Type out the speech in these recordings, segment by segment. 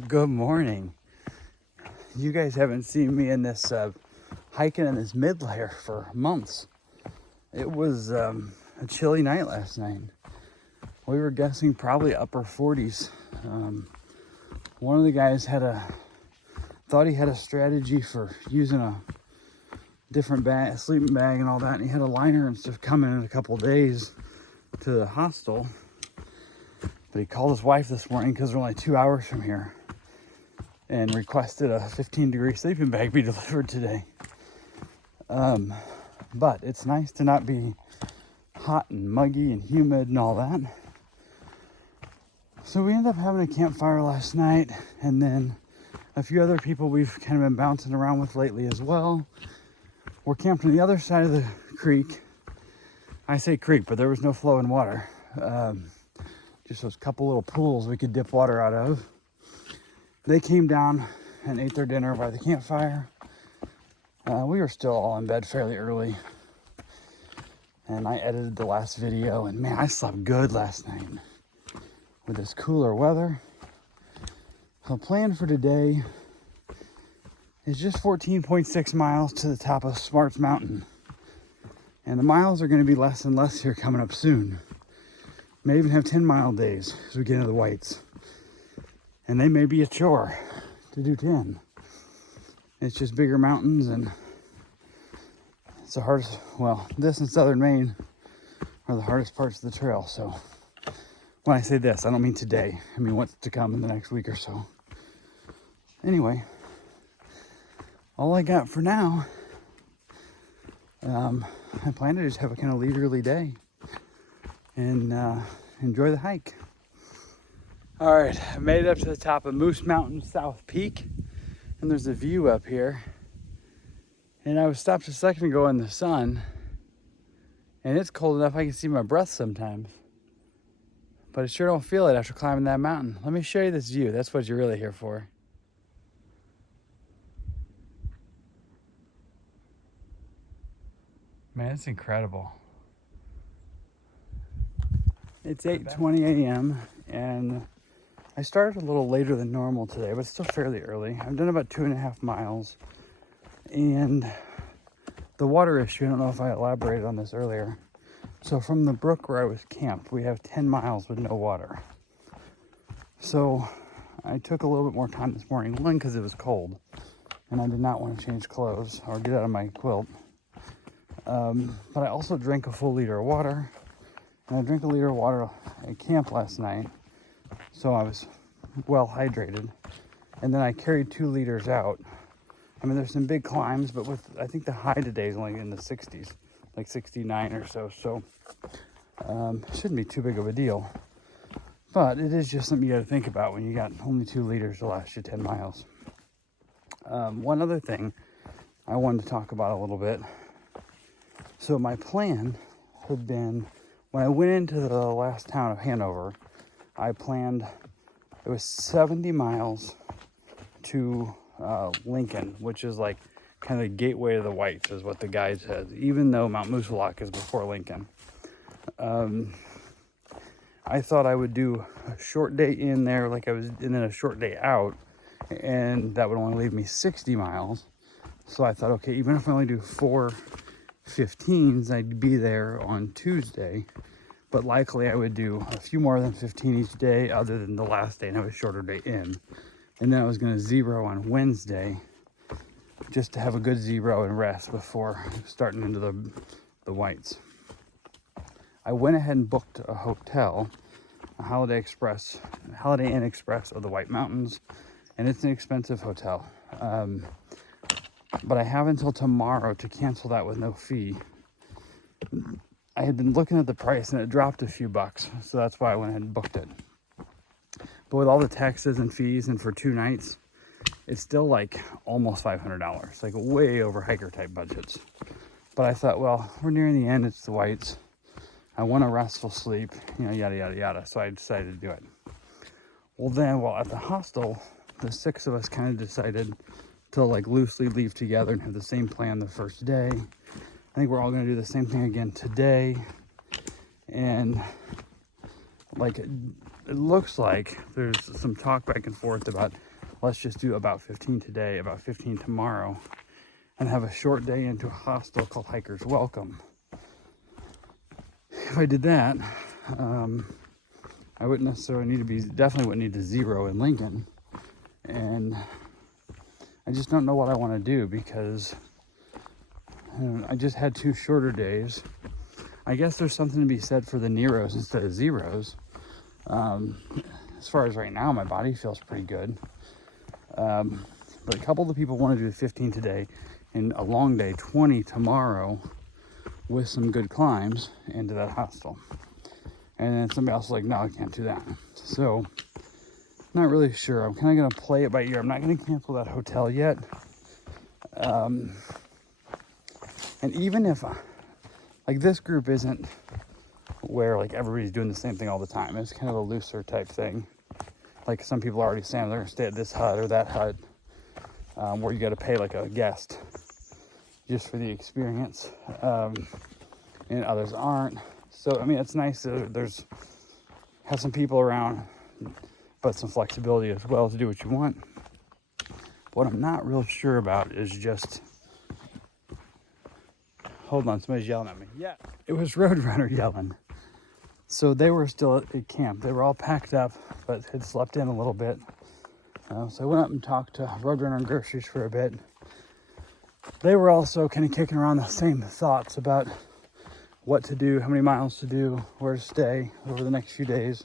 Good morning. You guys haven't seen me in this hiking in this mid layer for months. It was a chilly night last night. We were guessing probably upper 40s. One of the guys thought he had a strategy for using a different bag, a sleeping bag and all that, and he had a liner and stuff coming in a couple days to the hostel. But he called his wife this morning because we're only 2 hours from here and requested a 15-degree sleeping bag be delivered today. But it's nice to not be hot and muggy and humid and all that. So we ended up having a campfire last night, and then a few other people we've kind of been bouncing around with lately as well. We're camped on the other side of the creek. I say creek, but there was no flowing water. Just those couple little pools we could dip water out of. They came down and ate their dinner by the campfire. We were still all in bed fairly early. And I edited the last video, and man, I slept good last night with this cooler weather. The plan for today is just 14.6 miles to the top of Smarts Mountain. And the miles are going to be less and less here coming up soon. May even have 10-mile days as we get into the whites. And they may be a chore to do 10. It's just bigger mountains, and it's the hardest, well, this and southern Maine are the hardest parts of the trail. So when I say this, I don't mean today. I mean what's to come in the next week or so. Anyway, all I got for now, I plan to just have a kind of leisurely day and enjoy the hike. All right, I made it up to the top of Moose Mountain South Peak, and there's a view up here. And I was stopped a second ago in the sun, and it's cold enough I can see my breath sometimes. But I sure don't feel it after climbing that mountain. Let me show you this view. That's what you're really here for. Man, it's incredible. It's 8:20 a.m. and I started a little later than normal today, but still fairly early. I've done about 2.5 miles. And the water issue, I don't know if I elaborated on this earlier. So from the brook where I was camped, we have 10 miles with no water. So I took a little bit more time this morning, one, because it was cold and I did not want to change clothes or get out of my quilt. But I also drank a full liter of water. And I drank a liter of water at camp last night, so I was well hydrated. And then I carried 2 liters out. I mean, there's some big climbs, but I think the high today is only in the 60s, like 69 or so. So it shouldn't be too big of a deal. But it is just something you got to think about when you got only 2 liters to last you 10 miles. One other thing I wanted to talk about a little bit. So my plan had been, when I went into the last town of Hanover, I planned, it was 70 miles to Lincoln, which is like kind of the gateway to the Whites, is what the guide says, even though Mount Moosilauke is before Lincoln. I thought I would do a short day in there, and then a short day out, and that would only leave me 60 miles. So I thought, okay, even if I only do 4 15s, I'd be there on Tuesday, but likely I would do a few more than 15 each day other than the last day and have a shorter day in. And then I was going to zero on Wednesday just to have a good zero and rest before starting into the whites. I went ahead and booked a hotel, a Holiday Inn Express of the White Mountains, and it's an expensive hotel. But I have until tomorrow to cancel that with no fee. I had been looking at the price and it dropped a few bucks, so that's why I went ahead and booked it. But with all the taxes and fees and for 2 nights, it's still like almost $500, like way over hiker type budgets. But I thought, well, we're nearing the end, it's the whites. I want a restful sleep, yada, yada, yada. So I decided to do it. Well then, at the hostel, the 6 of us kind of decided to like loosely leave together and have the same plan the first day. I think we're all going to do the same thing again today. And like it looks like there's some talk back and forth about let's just do about 15 today, about 15 tomorrow, and have a short day into a hostel called Hiker's Welcome. If I did that, I wouldn't necessarily need to be, definitely wouldn't need to zero in Lincoln. And I just don't know what I want to do because I just had 2 shorter days. I guess there's something to be said for the Neros instead of zeros. As far as right now, my body feels pretty good. But a couple of the people want to do 15 today and a long day, 20 tomorrow, with some good climbs into that hostel. And then somebody else was like, no, I can't do that. So, not really sure. I'm kind of going to play it by ear. I'm not going to cancel that hotel yet. And even if, like, this group isn't where, like, everybody's doing the same thing all the time. It's kind of a looser type thing. Like, some people are already saying they're going to stay at this hut or that hut, where you got to pay, like, a guest just for the experience. And others aren't. So, I mean, it's nice that have some people around, but some flexibility as well to do what you want. What I'm not real sure about is just, hold on, somebody's yelling at me. Yeah, it was Roadrunner yelling. So they were still at camp. They were all packed up, but had slept in a little bit. So I went up and talked to Roadrunner and Groceries for a bit. They were also kind of kicking around the same thoughts about what to do, how many miles to do, where to stay over the next few days.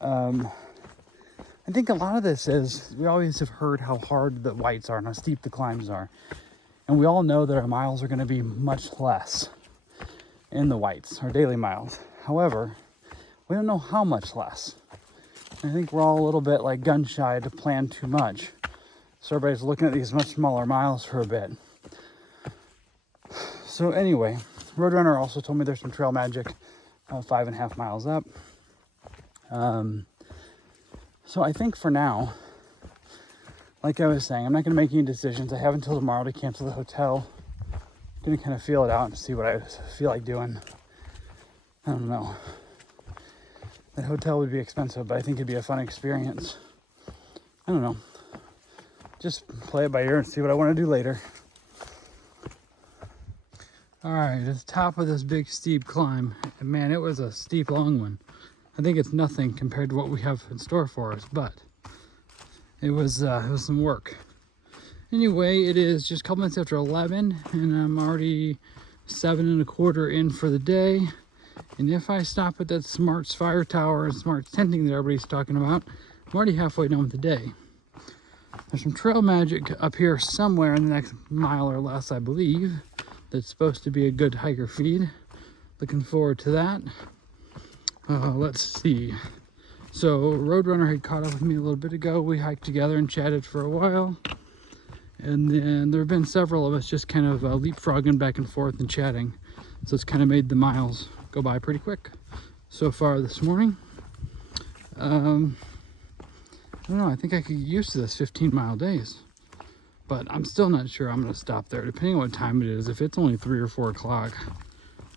I think a lot of this is, we always have heard how hard the whites are and how steep the climbs are. And we all know that our miles are going to be much less in the whites, our daily miles. However, we don't know how much less. I think we're all a little bit like gun shy to plan too much. So everybody's looking at these much smaller miles for a bit. So anyway, Roadrunner also told me there's some trail magic 5.5 miles up. So I think for now, like I was saying, I'm not going to make any decisions. I have until tomorrow to cancel the hotel. I'm going to kind of feel it out and see what I feel like doing. I don't know. That hotel would be expensive, but I think it'd be a fun experience. I don't know. Just play it by ear and see what I want to do later. All right, at the top of this big steep climb, and man, it was a steep, long one. I think it's nothing compared to what we have in store for us, but it was some work. Anyway, it is just a couple minutes after 11, and I'm already 7.25 in for the day. And if I stop at that Smart's fire tower and Smart's tenting that everybody's talking about, I'm already halfway done with the day. There's some trail magic up here somewhere in the next mile or less, I believe, that's supposed to be a good hiker feed. Looking forward to that. Let's see. So Roadrunner had caught up with me a little bit ago. We hiked together and chatted for a while. And then there have been several of us just kind of leapfrogging back and forth and chatting. So it's kind of made the miles go by pretty quick so far this morning. I don't know, I think I could get used to this 15-mile days. But I'm still not sure I'm going to stop there. Depending on what time it is, if it's only 3 or 4 o'clock,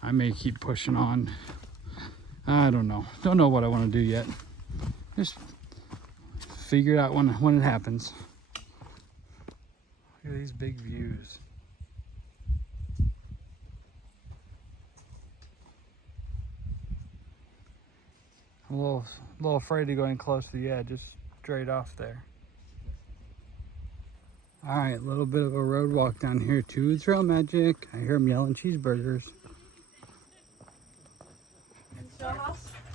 I may keep pushing on. I don't know. Don't know what I want to do yet. Just figure it out when it happens. Look at these big views. I'm a little afraid to go in close to the edge, just straight off there. All right, a little bit of a road walk down here to Trail Magic. I hear them yelling cheeseburgers.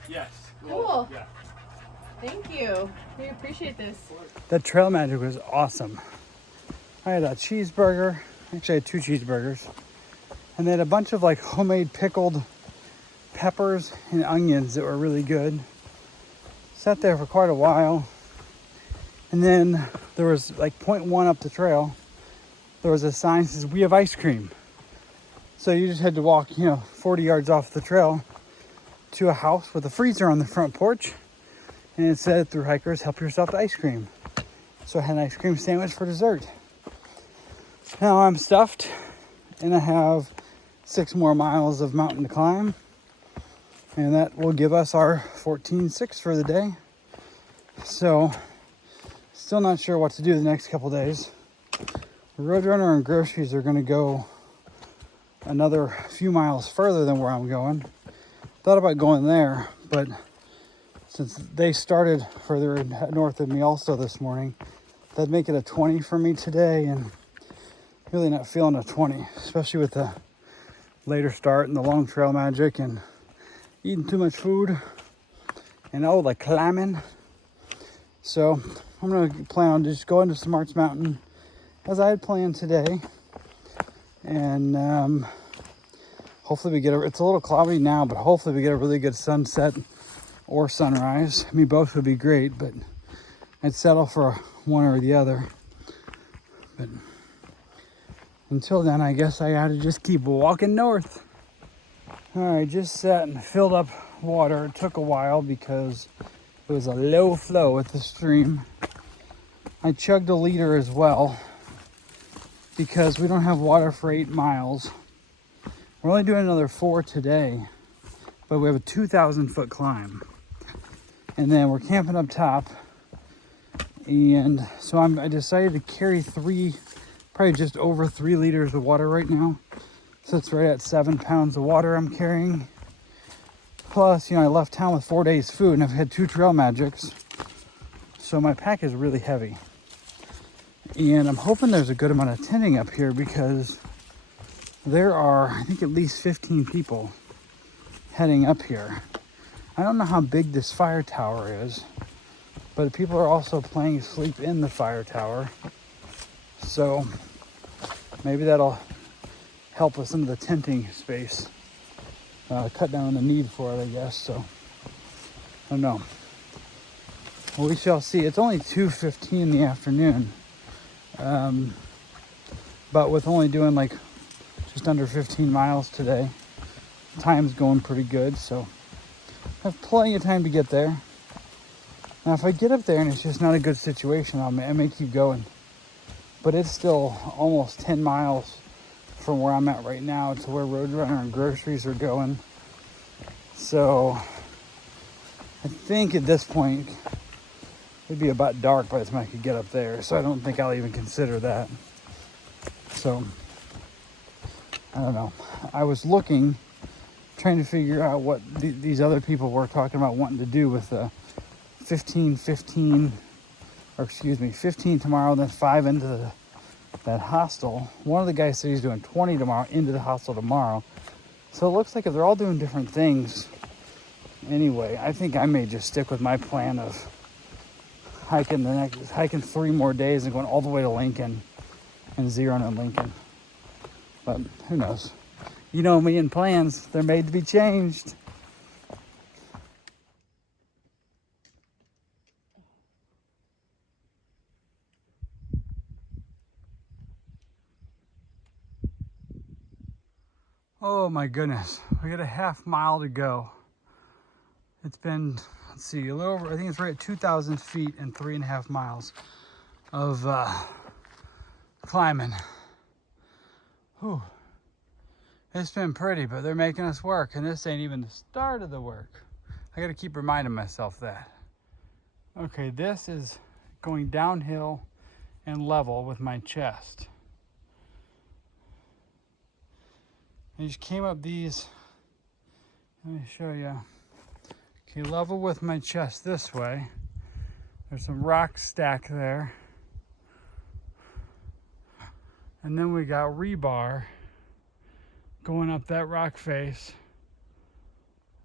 Yes. Cool. Yeah. Thank you. We appreciate this. That Trail Magic was awesome. I had a cheeseburger. Actually, I had 2 cheeseburgers. And they had a bunch of like homemade pickled peppers and onions that were really good. Sat there for quite a while. And then there was like 0.1 up the trail. There was a sign that says, "We have ice cream." So you just had to walk, 40 yards off the trail to a house with a freezer on the front porch. And it said, "Thru hikers, help yourself to ice cream." So I had an ice cream sandwich for dessert. Now I'm stuffed and I have 6 more miles of mountain to climb. And that will give us our 14.6 for the day. So, still not sure what to do the next couple days. Roadrunner and groceries are going to go another few miles further than where I'm going. Thought about going there, but since they started further north of me also this morning, that'd make it a 20 for me today, and really not feeling a 20, especially with the later start and the long trail magic and eating too much food and all the climbing. So I'm going to plan on just going to Smarts Mountain as I had planned today, and hopefully we get it's a little cloudy now, but hopefully we get a really good sunset or sunrise. I mean, both would be great, but I'd settle for one or the other. But until then, I guess I gotta just keep walking north. All right, just sat and filled up water. It took a while because it was a low flow at the stream. I chugged a liter as well because we don't have water for 8 miles. We're only doing another 4 today, but we have a 2,000 foot climb. And then we're camping up top. And so I decided to carry probably just over 3 liters of water right now. So it's right at 7 pounds of water I'm carrying. Plus, I left town with 4 days food and I've had 2 trail magics. So my pack is really heavy. And I'm hoping there's a good amount of tenting up here because there are, I think, at least 15 people heading up here. I don't know how big this fire tower is, but people are also playing sleep in the fire tower. So maybe that'll help with some of the tenting space. Cut down on the need for it, I guess. So I don't know. Well, we shall see. It's only 2:15 in the afternoon. But with only doing like just under 15 miles today, time's going pretty good, so I have plenty of time to get there. Now if I get up there and it's just not a good situation, I may keep going, but it's still almost 10 miles from where I'm at right now to where Roadrunner and groceries are going. So I think at this point it'd be about dark by the time I could get up there, so I don't think I'll even consider that. So I don't know. I was trying to figure out what these other people were talking about wanting to do with the 15 tomorrow, then 5 into that hostel. One of the guys said he's doing 20 tomorrow into the hostel tomorrow. So it looks like if they're all doing different things, anyway, I think I may just stick with my plan of hiking 3 more days and going all the way to Lincoln and zeroing in Lincoln. But who knows? You know me and plans, they're made to be changed. Oh my goodness, we got a half mile to go. It's been, let's see, a little over, I think it's right at 2,000 feet and 3.5 miles of climbing. Whew. It's been pretty, but they're making us work, and this ain't even the start of the work. I gotta keep reminding myself that. Okay, this is going downhill and level with my chest. I just came up these, let me show you. Okay, level with my chest this way. There's some rock stack there. And then we got rebar going up that rock face.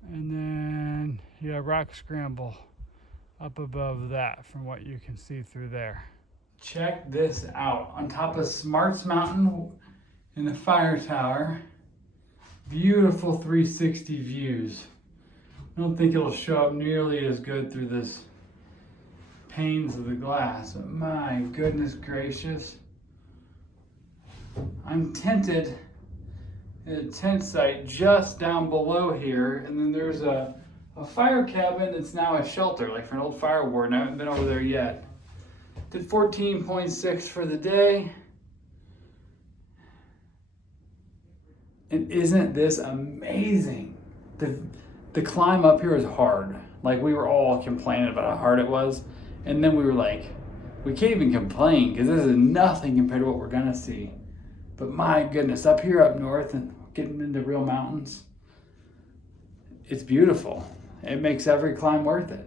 And then, yeah, rock scramble up above that from what you can see through there. Check this out. On top of Smarts Mountain in the fire tower, beautiful 360 views. I don't think it'll show up nearly as good through this panes of the glass, but my goodness gracious. I'm tented at a tent site just down below here, and then there's a fire cabin that's now a shelter, like for an old fire warden. I haven't been over there yet. Did 14.6 for the day. And isn't this amazing? the climb up here is hard. Like, we were all complaining about how hard it was. And then we were like, we can't even complain because this is nothing compared to what we're gonna see. But my goodness, up here up north and getting into real mountains, it's beautiful. It makes every climb worth it.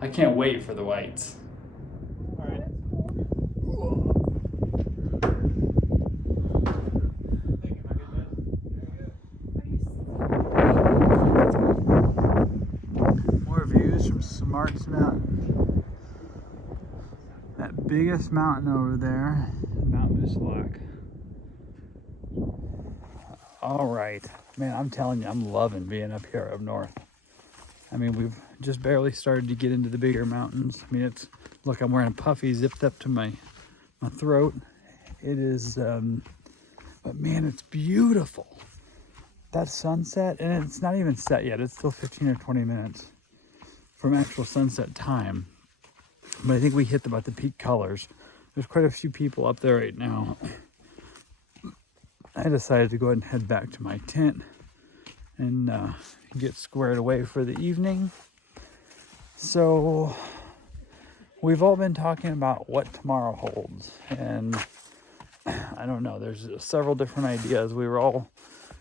I can't wait for the whites. All right. Thank you, my good man. More views from Smarts Mountain. That biggest mountain over there, Mount Moosilauke. All right, man, I'm telling you, I'm loving being up here up north. I mean, we've just barely started to get into the bigger mountains. I mean, it's, look, I'm wearing a puffy zipped up to my throat. It is, but man, it's beautiful. That sunset, and it's not even set yet. It's still 15 or 20 minutes from actual sunset time. But I think we hit about the peak colors. There's quite a few people up there right now. I decided to go ahead and head back to my tent and get squared away for the evening. So we've all been talking about what tomorrow holds, and I don't know, there's several different ideas. We were all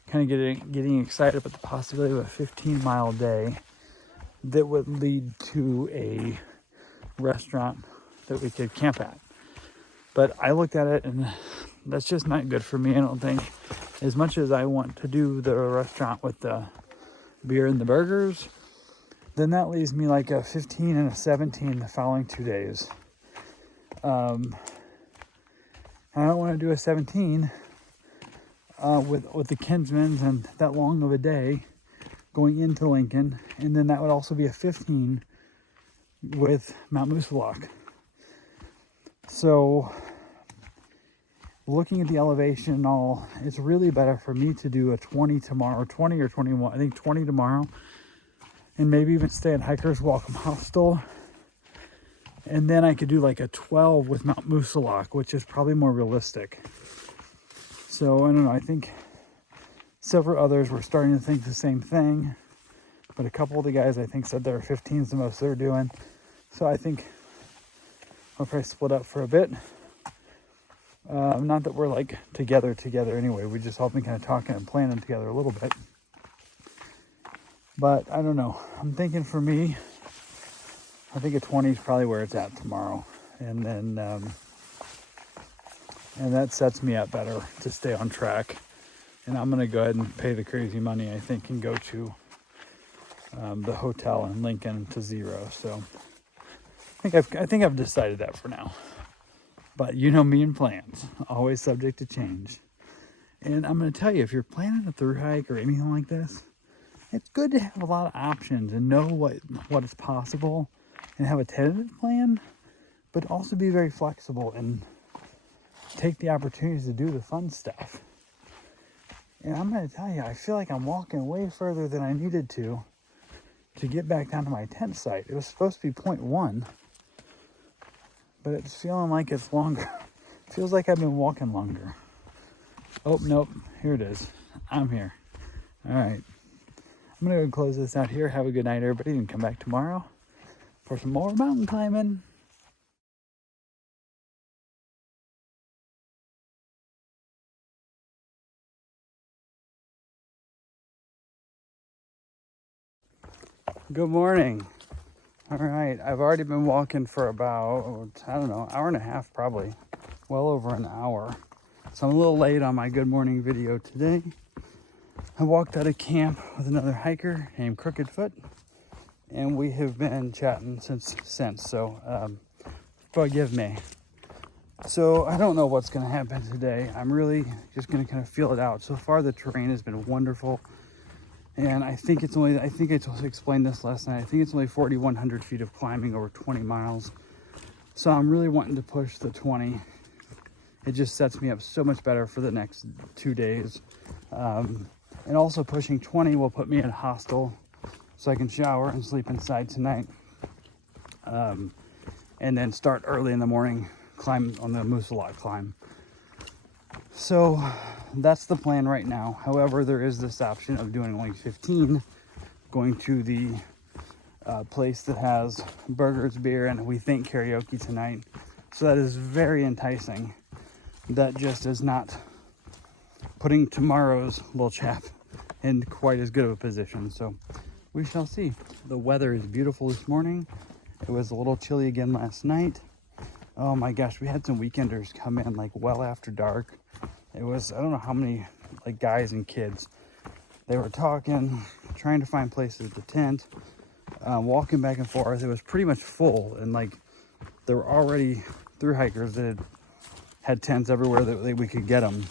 kind of getting excited about the possibility of a 15-mile day that would lead to a restaurant that we could camp at. But I looked at it and that's just not good for me. I don't think, as much as I want to do the restaurant with the beer and the burgers, then that leaves me like a 15 and a 17 the following 2 days. I don't want to do a 17 with the Kinsmans and that long of a day going into Lincoln, and then that would also be a 15 with Mount Moosilauke. So looking at the elevation and all, it's really better for me to do a 20 tomorrow, 20 or 21, I think 20 tomorrow, and maybe even stay at Hiker's Welcome Hostel. And then I could do like a 12 with Mount Moosilauke, which is probably more realistic. So I don't know, I think several others were starting to think the same thing, but a couple of the guys I think said their 15 is the most they're doing. So I think I'll probably split up for a bit. Not that we're like together anyway. We just all been kind of talking and planning together a little bit. But I don't know. I'm thinking for me, I think a 20 is probably where it's at tomorrow. And then, and that sets me up better to stay on track. And I'm going to go ahead and pay the crazy money, I think, and go to the hotel in Lincoln to 0. So I think I've decided that for now. But you know me and plans, always subject to change. And I'm going to tell you, if you're planning a thru hike or anything like this, it's good to have a lot of options and know what is possible and have a tentative plan, but also be very flexible and take the opportunities to do the fun stuff. And I'm going to tell you, I feel like I'm walking way further than I needed to get back down to my tent site. It was supposed to be 0.1. But it's feeling like it's longer. It feels like I've been walking longer. Oh, nope. Here it is. I'm here. All right. I'm going to go close this out here. Have a good night, everybody, and come back tomorrow for some more mountain climbing. Good morning. All right, I've already been walking for about, I don't know, hour and a half probably, well over an hour. So I'm a little late on my good morning video today. I walked out of camp with another hiker named Crooked Foot, and we have been chatting since, so forgive me. So I don't know what's gonna happen today. I'm really just gonna kind of feel it out. So far the terrain has been wonderful. And I think I explained this last night, I think it's only 4,100 feet of climbing over 20 miles. So I'm really wanting to push the 20. It just sets me up so much better for the next 2 days. And also pushing 20 will put me in a hostel so I can shower and sleep inside tonight. And then start early in the morning, climb on the Moosilauke climb. So that's the plan right now. However, there is this option of doing only 15 going to the place that has burgers, beer, and we think karaoke tonight. So that is very enticing. That just is not putting tomorrow's Lil'Chap in quite as good of a position. So we shall see. The weather is beautiful this morning. It was a little chilly again last night. Oh my gosh, we had some weekenders come in like well after dark. It was, I don't know how many like guys and kids. They were talking, trying to find places to tent, walking back and forth. It was pretty much full, and like there were already through hikers that had tents everywhere that we could get them.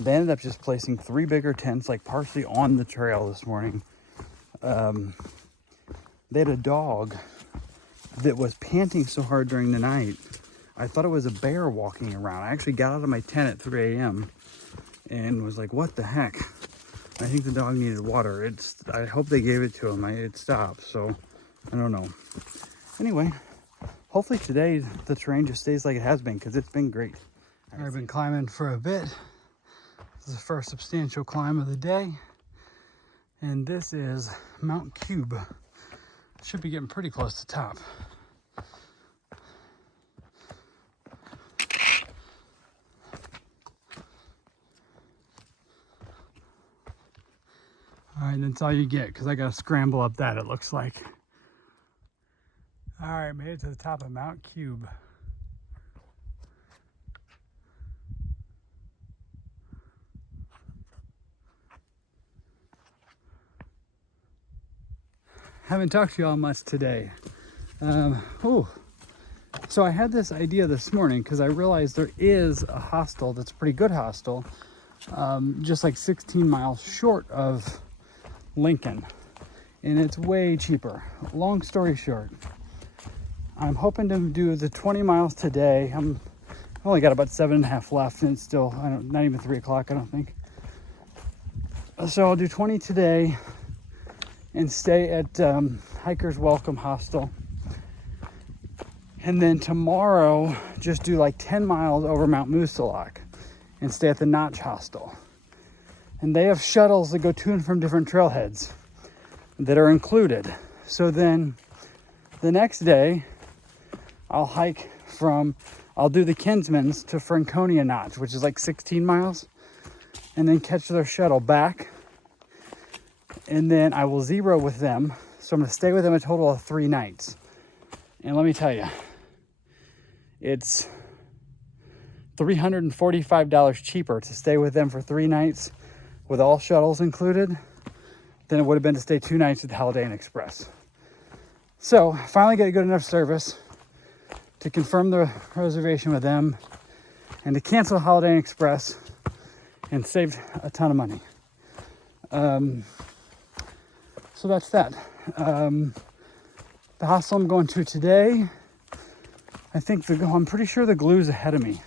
They ended up just placing 3 bigger tents, like partially on the trail this morning. They had a dog that was panting so hard during the night. I thought it was a bear walking around. I actually got out of my tent at 3 a.m. and was like, what the heck? I think the dog needed water. I hope they gave it to him. It stopped, so I don't know. Anyway, hopefully today the terrain just stays like it has been, because it's been great. I've been climbing for a bit. This is the first substantial climb of the day. And this is Mount Cube. Should be getting pretty close to top. All right, that's all you get, because I got to scramble up that, it looks like. All right, made it to the top of Mount Cube. Haven't talked to y'all much today. So I had this idea this morning because I realized there is a hostel that's a pretty good hostel, just like 16 miles short of Lincoln, and it's way cheaper. Long story short, I'm hoping to do the 20 miles today. I've only got about 7.5 left, and it's still not even 3 o'clock, I don't think. So I'll do 20 today and stay at Hiker's Welcome Hostel. And then tomorrow, just do like 10 miles over Mount Moosilauke and stay at the Notch Hostel. And they have shuttles that go to and from different trailheads that are included. So then the next day, I'll do the Kinsman's to Franconia Notch, which is like 16 miles, and then catch their shuttle back. And then I will zero with them. So I'm going to stay with them a total of 3 nights. And let me tell you, it's $345 cheaper to stay with them for 3 nights with all shuttles included than it would have been to stay 2 nights at the Holiday Inn Express. So finally got a good enough service to confirm the reservation with them and to cancel Holiday Inn Express, and saved a ton of money. So that's that. The hostel I'm going to today, I'm pretty sure the glue's ahead of me.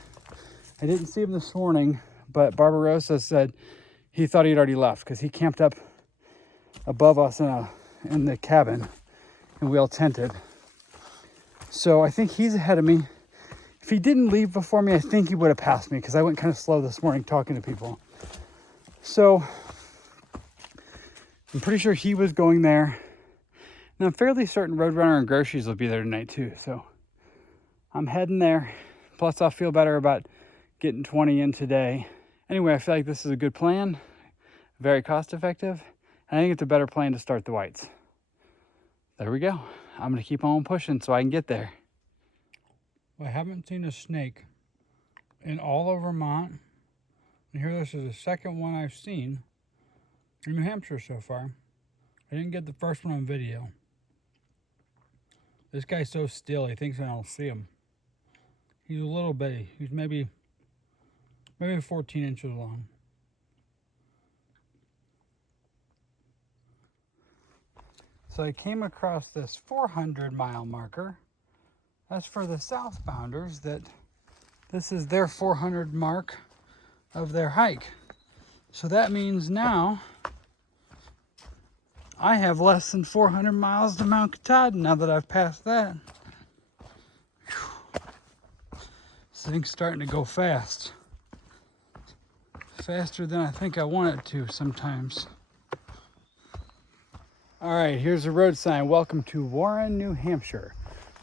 I didn't see him this morning, but Barbarossa said he thought he'd already left because he camped up above us in the cabin, and we all tented. So I think he's ahead of me. If he didn't leave before me, I think he would have passed me because I went kind of slow this morning talking to people. So I'm pretty sure he was going there. And I'm fairly certain Roadrunner and Groceries will be there tonight too. So I'm heading there. Plus I'll feel better about getting 20 in today. Anyway, I feel like this is a good plan. Very cost effective. And I think it's a better plan to start the whites. There we go. I'm going to keep on pushing so I can get there. Well, I haven't seen a snake in all of Vermont. And here, this is the second one I've seen in New Hampshire so far. I didn't get the first one on video. This guy's so still, he thinks I don't see him. He's a little bitty. He's maybe 14 inches long. So I came across this 400-mile marker. That's for the southbounders, that this is their 400 mark of their hike. So that means now I have less than 400 miles to Mount Katahdin now that I've passed that. Whew. This thing's starting to go fast. Faster than I think I want it to sometimes. All right, here's a road sign. Welcome to Warren, New Hampshire.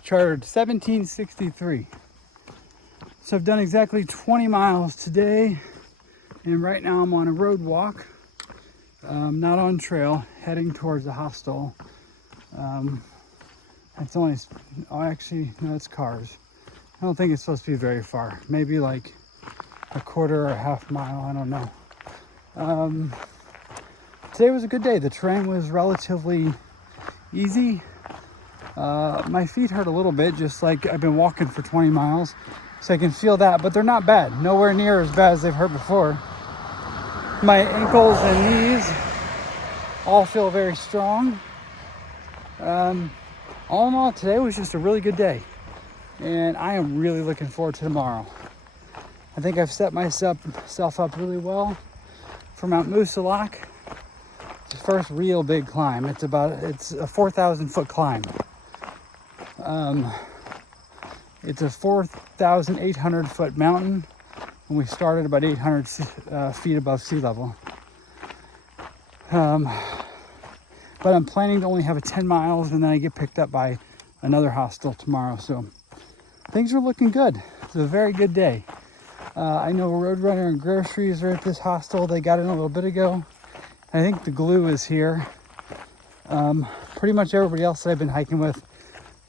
Chartered 1763. So I've done exactly 20 miles today, and right now I'm on a road walk, not on trail, heading towards the hostel. It's only, oh, actually, no, it's cars. I don't think it's supposed to be very far. Maybe like a quarter or a half mile, I don't know. Today was a good day. The terrain was relatively easy. My feet hurt a little bit, just like I've been walking for 20 miles, so I can feel that, but they're not bad. Nowhere near as bad as they've hurt before. My ankles and knees all feel very strong. All in all, today was just a really good day, and I am really looking forward to tomorrow. I think I've set myself up really well for Mount Moosilauke. It's the first real big climb. It's a 4,000 foot climb. It's a 4,800 foot mountain, and we started about 800 feet above sea level. But I'm planning to only have 10 miles, and then I get picked up by another hostel tomorrow. So things are looking good. It's a very good day. I know Roadrunner and Groceries are at this hostel. They got in a little bit ago. I think the glue is here. Pretty much everybody else that I've been hiking with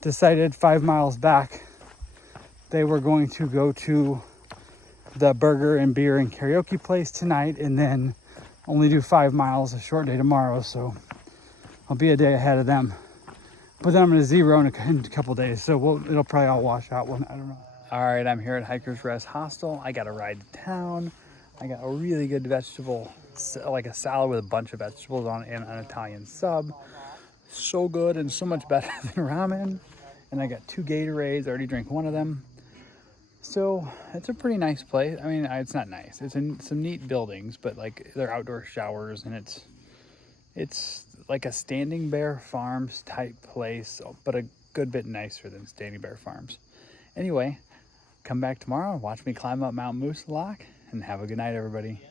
decided 5 miles back they were going to go to the burger and beer and karaoke place tonight, and then only do 5 miles, a short day tomorrow. So I'll be a day ahead of them. But then I'm going to zero in a couple days, so it'll probably all wash out. I don't know. All right, I'm here at Hikers Rest Hostel. I got a ride to town. I got a really good vegetable, like a salad with a bunch of vegetables on it, and an Italian sub. So good and so much better than ramen. And I got 2 Gatorades. I already drank one of them. So it's a pretty nice place. I mean, it's not nice. It's in some neat buildings, but like they're outdoor showers, and it's like a Standing Bear Farms type place, but a good bit nicer than Standing Bear Farms. Anyway, come back tomorrow and watch me climb up Mount Moosilauke, and have a good night, everybody.